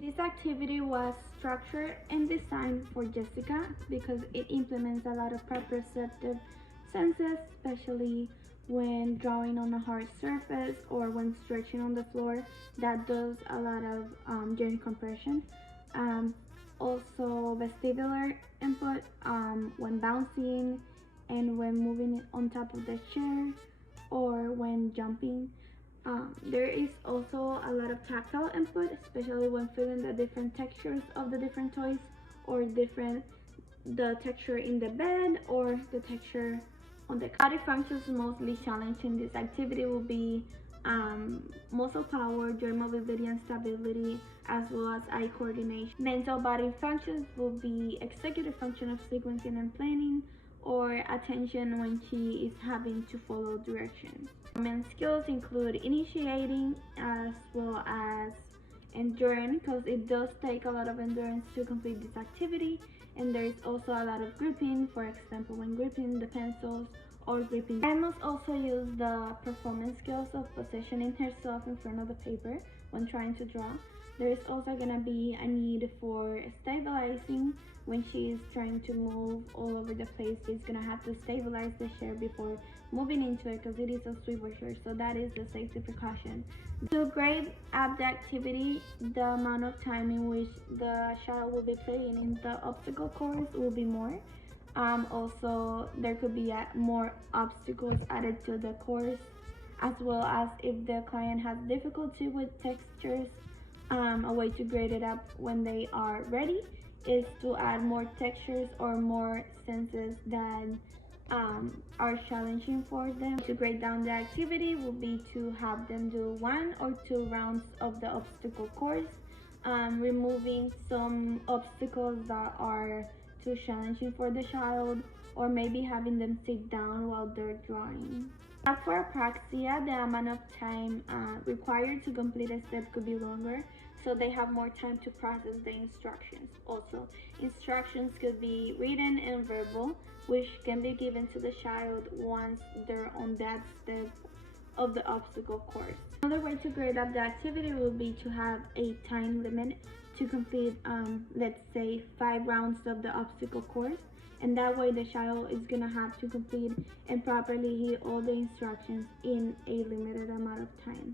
This activity was structured and designed for Jessica because it implements a lot of proprioceptive senses, especially when drawing on a hard surface or when stretching on the floor. That does a lot of joint compression. Um, Also, vestibular input when bouncing and when moving on top of the chair or when jumping. There is also a lot of tactile input, especially when feeling the different textures of the different toys or the texture in the bed or the texture on the body functions mostly challenged in this activity will be muscle power, joint mobility and stability, as well as eye coordination. Mental body functions will be executive function of sequencing and planning, or attention when she is having to follow directions. Common skills include initiating as well as endurance, because it does take a lot of endurance to complete this activity, and there is also a lot of gripping, for example when gripping the pencils or gripping. I must also use the performance skills of positioning herself in front of the paper when trying to draw. There is also going to be a need for stabilizing when she is trying to move all over the place. She's going to have to stabilize the chair before moving into it because it is a swivel chair, so that is the safety precaution. To grade up the activity, the amount of time in which the child will be playing in the obstacle course will be more. Also, there could be more obstacles added to the course, as well as if the client has difficulty with textures. A way to grade it up when they are ready is to add more textures or more senses that are challenging for them. To grade down the activity will be to have them do 1 or 2 rounds of the obstacle course, removing some obstacles that are too challenging for the child, or maybe having them sit down while they're drawing. For apraxia, the amount of time required to complete a step could be longer, so they have more time to process the instructions. Also, instructions could be written and verbal, which can be given to the child once they're on that step of the obstacle course. Another way to grade up the activity will be to have a time limit to complete, let's say, 5 rounds of the obstacle course, and that way the child is gonna have to complete and properly hear all the instructions in a limited amount of time.